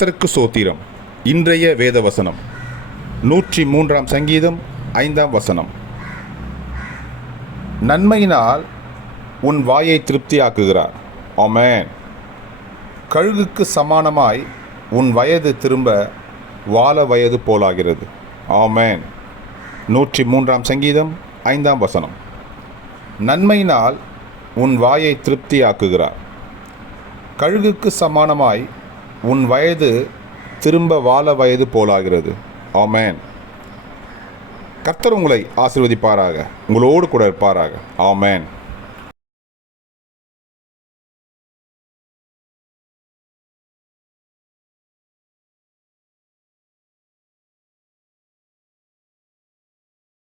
கர்த்தருக்கு சோத்திரம். இன்றைய வேத வசனம் 103 சங்கீதம் 5 நன்மையினால் உன் வாயை திருப்தியாக்குகிறார். ஆமென். கழுகுக்கு சமானமாய் உன் வயது திரும்ப வால வயது போலாகிறது. ஆமென். 103 சங்கீதம் 5 நன்மையினால் உன் வாயை திருப்தியாக்குகிறார். கழுகுக்கு சமானமாய் உன் வயது திரும்ப வால வயது போலாகிறது. ஆமென். கர்த்தர் உங்களை ஆசீர்வதிப்பாராக, உங்களோடு கூட இருப்பாராக. ஆமென்.